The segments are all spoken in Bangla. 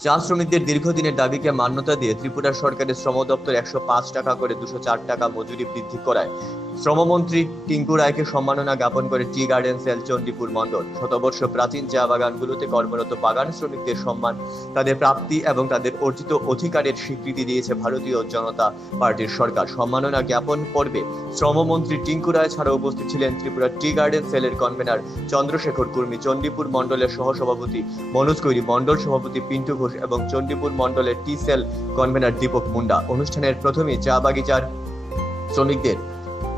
চা শ্রমিকদের দীর্ঘদিনের দাবিকে মান্যতা দিয়ে ত্রিপুরা সরকারের শ্রম দপ্তর ১০৫ টাকা করে ২০৪ টাকা মজুরি বৃদ্ধি করায় শ্রমমন্ত্রী টিঙ্কু রায়কে সম্মাননা জ্ঞাপন করে টি গার্ডেন সেল চণ্ডীপুর মণ্ডল শতবর্ষ প্রাচীন চা বাগানগুলোতে কর্মরত বাগান শ্রমিকদের সম্মান, তাদের প্রাপ্তি এবং তাদের অর্জিত অধিকারের স্বীকৃতি দিয়েছে ভারতীয় জনতা পার্টির সরকার। সম্মাননা জ্ঞাপন পর্বে শ্রমমন্ত্রী টিঙ্কু রায় ছাড়া উপস্থিত ছিলেন ত্রিপুরা টি গার্ডেন সেলের কনভেনার চন্দ্রশেখর কুর্মী, চণ্ডীপুর মণ্ডলের সহসভাপতি মনোজ কৈরি, মণ্ডল সভাপতি পিন্টু ঘোষ এবং চণ্ডীপুর মণ্ডলের টি সেল কনভেনার দীপক মুন্ডা। অনুষ্ঠানের প্রথমে চা বাগিচার শ্রমিকদের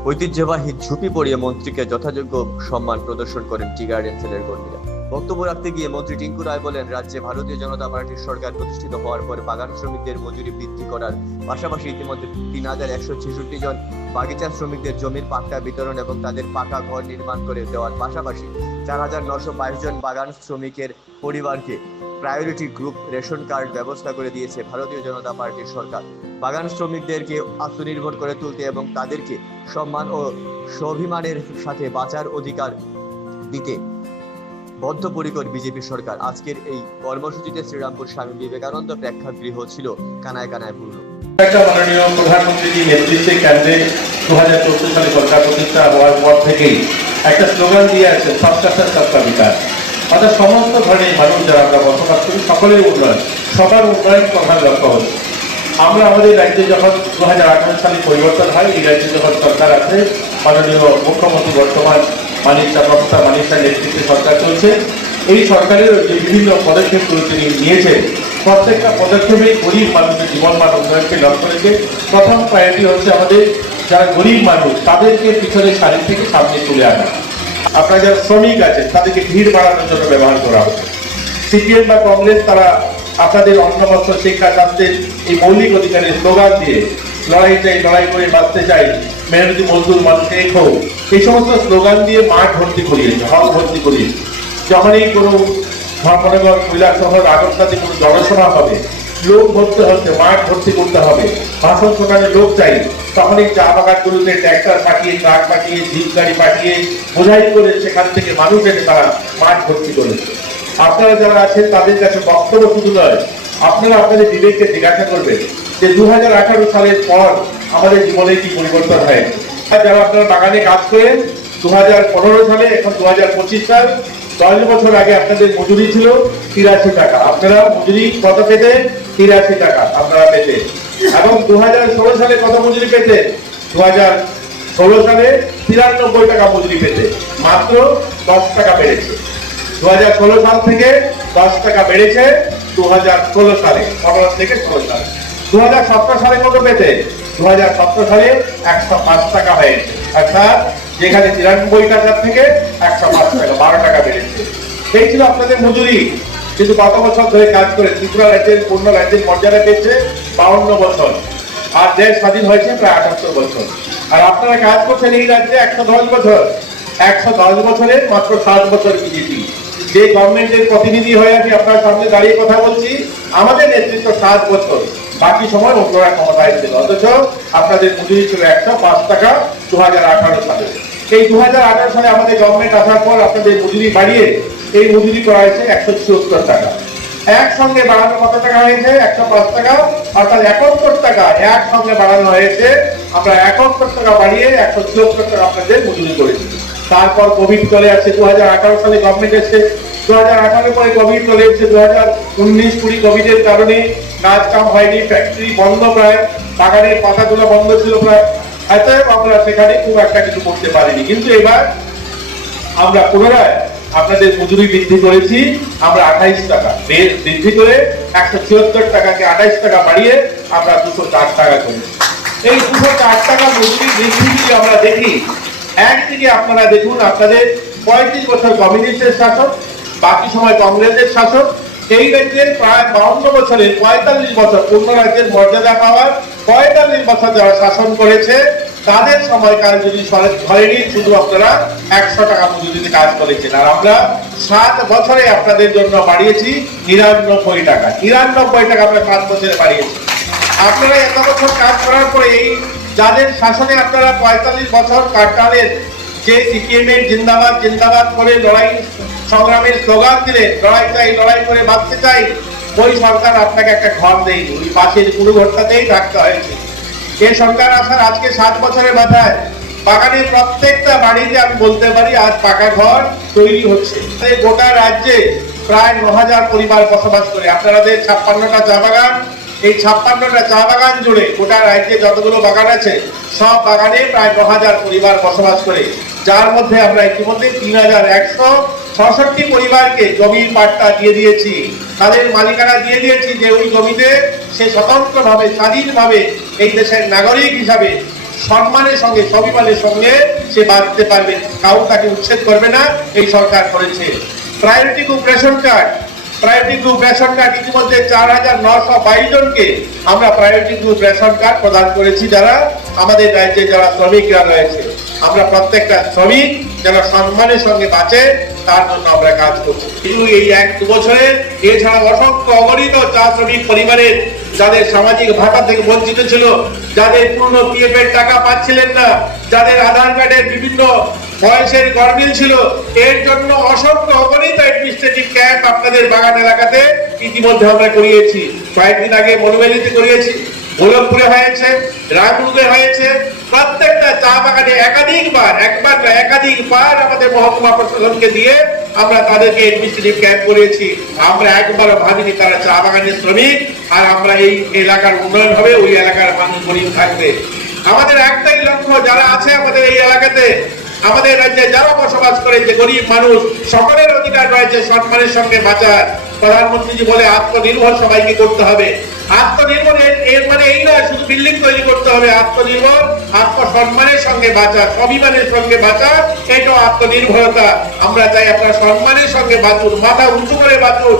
ঐতিহ্যবাহী ঝুঁপি পড়িয়ে মন্ত্রীকে যথাযোগ্য সম্মান প্রদর্শন করেন টি গার্ডেন সেলের কর্মীরা। বক্তব্য রাখতে গিয়ে মন্ত্রী টিঙ্কু রায় বলেন, রাজ্যে ভারতীয় জনতা পার্টির সরকার প্রতিষ্ঠিত হওয়ার পর বাগান শ্রমিকদের মজুরি বৃদ্ধি করার পাশাপাশি ইতিমধ্যে ৩,১৬৬ জন বাগিচা শ্রমিকদের জমির পাট্টা বিতরণ এবং তাদের পাকা ঘর নির্মাণ করে দেওয়ার পাশাপাশি ৪,৯২২ জন বাগান শ্রমিকের পরিবারকে প্রায়োরিটি গ্রুপ রেশন কার্ড ব্যবস্থা করে দিয়েছে ভারতীয় জনতা পার্টির সরকার। বাগান শ্রমিকদেরকে আত্মনির্ভর করে তুলতে এবং তাদেরকে সম্মান ও স্বাভিমানের সাথে বাঁচার অধিকার দিতে বদ্ধপরিকর বিজেপি সরকার। আজকের এই কর্মসূচিতে শ্রীরামপুর স্বামী বিবেকানন্দ প্রেক্ষাগৃহ ছিল কানায় কানায় পূর্ণ। মাননীয় প্রধানমন্ত্রীর নেতৃত্বে কেন্দ্রে 2014 সালে সরকার প্রতিষ্ঠা হওয়ার পর থেকেই একটা স্লোগান দিয়ে আছে, সবকা সাথ সবকা বিকাশ। অর্থাৎ সমস্ত ধরনের মানুষ যারা আমরা বসবাস করি সকলের উন্নয়ন, সবার উন্নয়ন প্রধান লক্ষ্য হচ্ছে। আমরা আমাদের রাজ্যে যখন 2018 সালে পরিবর্তন হয়, এই রাজ্যে যখন সরকার আছে, মাননীয় মুখ্যমন্ত্রী বর্তমান মানিক শাহ নেতৃত্বে সরকার চলছে। এই সরকারের যে বিভিন্ন পদক্ষেপগুলো তিনি নিয়েছেন, প্রত্যেকটা পদক্ষেপে গরিব মানুষের জীবনমান উন্নয়নকে লক্ষ্য রেখে প্রথম প্রায়োরিটি হচ্ছে আমাদের যারা গরিব মানুষ তাদেরকে পিছনে সারি থেকে সামনে তুলে আনা। আপনারা যারা শ্রমিক আছেন তাদেরকে ভিড় বাড়ানোর জন্য ব্যবহার করা হচ্ছে। সিপিএম বা কংগ্রেস তারা আপনাদের অন্ন বস্ত্র শিক্ষা স্বাস্থ্যের এই মৌলিক অধিকারের স্লোগান দিয়ে লড়াই চাই, লড়াই করে বাঁচতে চাই, মেহনতি মজদুর মানুষ এক হোক, এই সমস্ত স্লোগান দিয়ে মাঠ ভর্তি করিয়েছে, হল ভর্তি করিয়েছে। যখনই কোনো ধর্মনগর, কৈলাসহর, আগরতলাতে কোনো জনসভা হবে, লোক ভর্তি হচ্ছে, মাঠ ভর্তি করতে হবে, ভাষণ শোনালে লোক চাই, তখন এই চা বাগানগুলোতে ট্র্যাক্টর পাঠিয়ে, ট্রাক পাঠিয়ে, জিপ গাড়ি পাঠিয়ে বোঝাই করে সেখান থেকে মানুষ এনে তারা মাঠ ভর্তি করেছে। আপনারা যারা আছেন তাদের কাছে বক্তব্য শুধু নয়, আপনারা আপনাদের বিবেককে জিজ্ঞাসা করবেন যে 2018 সালের পর আমাদের জীবনে কি পরিবর্তন হয়। যারা আপনারা বাগানে কাজ করেন 2015 সালে, এখন 2025 সাল, 10 বছর আগে আপনাদের মজুরি ছিল 83 টাকা। আপনারা মজুরি কত পেতেন? 83 টাকা আপনারা পেতেন। এবং 2016 সালে কত মজুরি পেতেন? 2016 সালে 93 টাকা মজুরি পেতেন। মাত্র 10 টাকা বেড়েছে। 2016 সাল থেকে 10 টাকা বেড়েছে 2016 সালে, 15 থেকে 16 সালে। 2017 সালে কত পেতেন? 2017 সালে 105 টাকা হয়েছে। অর্থাৎ যেখানে 93 টাকা থেকে 105 টাকা, 12 টাকা বেড়েছে। এই ছিল আপনাদের মজুরি। কিন্তু কত বছর ধরে কাজ করে ত্রিপুরা রাজ্যের পূর্ণ রাজ্যের মর্যাদা পেয়েছে 52 বছর, আর দেশ স্বাধীন হয়েছে প্রায় 78 বছর। আর আপনারা কাজ করছেন এই রাজ্যে 110 বছর। 110 বছরের মাত্র 7 বছর বিজেপি। যে গভর্নমেন্টের প্রতিনিধি হয়ে আমি আপনার সামনে দাঁড়িয়ে কথা বলছি, আমাদের নেতৃত্ব 7 বছর, বাকি সময় অন্যরা ক্ষমতায় ছিল। অথচ আপনাদের মজুরি ছিল 105 টাকা 2018 সালে। এই 2018 সালে আমাদের গভর্নমেন্ট আসার পর আপনাদের মজুরি বাড়িয়ে এই মজুরি করা হয়েছে 174 টাকা। একসঙ্গে বাড়ানো কত টাকা হয়েছে? 105 টাকা, অর্থাৎ 71 টাকা একসঙ্গে বাড়ানো হয়েছে। আমরা 71 টাকা বাড়িয়ে 174 টাকা আপনাদের মজুরি করেছি। তারপর কোভিড চলে আসছে, 2018 সালে গভর্নমেন্ট এসছে, 2018 পরে কোভিড চলে এসছে, 2019-20 কোভিডের কারণে কাজ কাম হয়নি, ফ্যাক্টরি বন্ধ, প্রায় বাগানের পাতাগুলো বন্ধ ছিল প্রায়। অতএব আমরা সেখানে খুব একটা কিছু করতে পারিনি। কিন্তু এবার আমরা পুনরায় আপনাদের মজুরি বৃদ্ধি করেছি। আমরা 28 টাকা বৃদ্ধি করে 174 টাকাকে 28 টাকা বাড়িয়ে আমরা 204 টাকা করেছি। এই 204 টাকা মজুরি বৃদ্ধি যদি আমরা দেখি, একদিকে আপনারা দেখুন আপনাদের 35 বছর কমিউনিস্টের শাসন, বাকি সময় কংগ্রেসের শাসন। এই রাজ্যের প্রায় 52 বছরের 45 বছর পূর্ণ রাজ্যের মর্যাদা পাওয়ার 45 বছর যারা শাসন করেছে তাদের সময়কাল যদি ধরেনি, শুধু আপনারা 100 টাকা মজুরিতে কাজ করেছেন। আর আমরা 7 বছরে আপনাদের জন্য বাড়িয়েছি 99 টাকা। 99 টাকা আমরা 7 বছরে বাড়িয়েছি। আপনারা এত বছর কাজ করার পরে এই যাদের শাসনে আপনারা 45 বছর কাটালেন, যে সিপিএমের জিন্দাবাদ জিন্দাবাদ করে লড়াই সংগ্রামের স্লোগান দিলেন, লড়াই চাই, লড়াই করে বাঁচতে চাই, ওই সরকার আপনাকে একটা ঘর দেয়নি, ওই পাশের পুরো ঘরটাতেই থাকতে হয়েছে। এই সরকার আসার আজকে 7 বছরের মাথায় বাগানের প্রত্যেকটা বাড়িতে আমি বলতে পারি আজ পাকা ঘর তৈরি হচ্ছে। এই গোটা রাজ্যে প্রায় 9,000 পরিবার বসবাস করে। আপনাদের 56টা চা বাগান, এই 56টা চা বাগান জুড়ে গোটা রাজ্যে যতগুলো বাগান আছে সব বাগানে প্রায় 9,000 পরিবার বসবাস করে, যার মধ্যে আমরা ইতিমধ্যে 3,166 পরিবারকে জমির পাট্টা দিয়ে দিয়েছি। তাদের মালিকানা দিয়ে দিয়েছি যে ওই জমিতে সে স্বতন্ত্রভাবে স্বাধীনভাবে এই দেশের নাগরিক হিসাবে সম্মানের সঙ্গে স্বাভিমানের সঙ্গে সে বাঁচতে পারবে, কাউ তাকে উচ্ছেদ করবে না। এই সরকার করেছে priority group ration card. Priority group ration card ইতিমধ্যে 4,922 জনকে আমরা প্রায়োরিটি গ্রুপ রেশন কার্ড প্রদান করেছি, যারা আমাদের রাজ্যে যারা শ্রমিকরা রয়েছে। আমরা প্রত্যেকটা শ্রমিক যেন সম্মানের সঙ্গে বাঁচে তার জন্য আমরা কাজ করছি। কিন্তু এই 1-2 বছরে এছাড়া অসংখ্য অগণিত চা শ্রমিক পরিবারের যাদের সামাজিক ভাতা থেকে বঞ্চিত ছিল, যাদের পুরনো পিএফ এর টাকা পাচ্ছিলেন না, যাদের আধার কার্ডের বিভিন্ন বয়সের গরমিল ছিল, এর জন্য অসংখ্য অগণিত অ্যাডমিনিস্ট্রেটিভ ক্যাম্প আপনাদের বাগান এলাকাতে ইতিমধ্যে আমরা করিয়েছি। কয়েকদিন আগে মনুবেলিতে করিয়েছি, গোলকপুরে হয়েছে, রামপুরে হয়েছে। প্রত্যেকটা চা বাগানে একবার না একাধিকবার আমাদের মহকুমা প্রশাসনকে দিয়ে আমরা তাদেরকে অ্যাডমিনিস্ট্রেটিভ ক্যাম্প করিয়েছি। আমরা একবারও ভাবিনি তারা চা বাগানের শ্রমিক আর আমরা এই এলাকার উন্নয়ন হবে, ওই এলাকার মানুষ গরিব থাকবে। আমাদের একটাই লক্ষ্য, যারা আছে আমাদের এই এলাকাতে, আমাদের রাজ্যে যারা বসবাস করে, যে গরিব মানুষ সকলের অধিকার রয়েছে সম্মানের সঙ্গে বাঁচার। প্রধানমন্ত্রীজি বলে আত্মনির্ভর সবাইকে করতে হবে। আত্মনির্ভর এর মানে এই নয় শুধু বিল্ডিং তৈরি করতে হবে, আত্মনির্ভর আত্মসম্মানের সঙ্গে বাঁচা, স্বাভিমানের সঙ্গে বাঁচা, এটাও আত্মনির্ভরতা। আমরা চাই আপনারা সম্মানের সঙ্গে বাঁচুন, মাথা উঁচু করে বাঁচুন।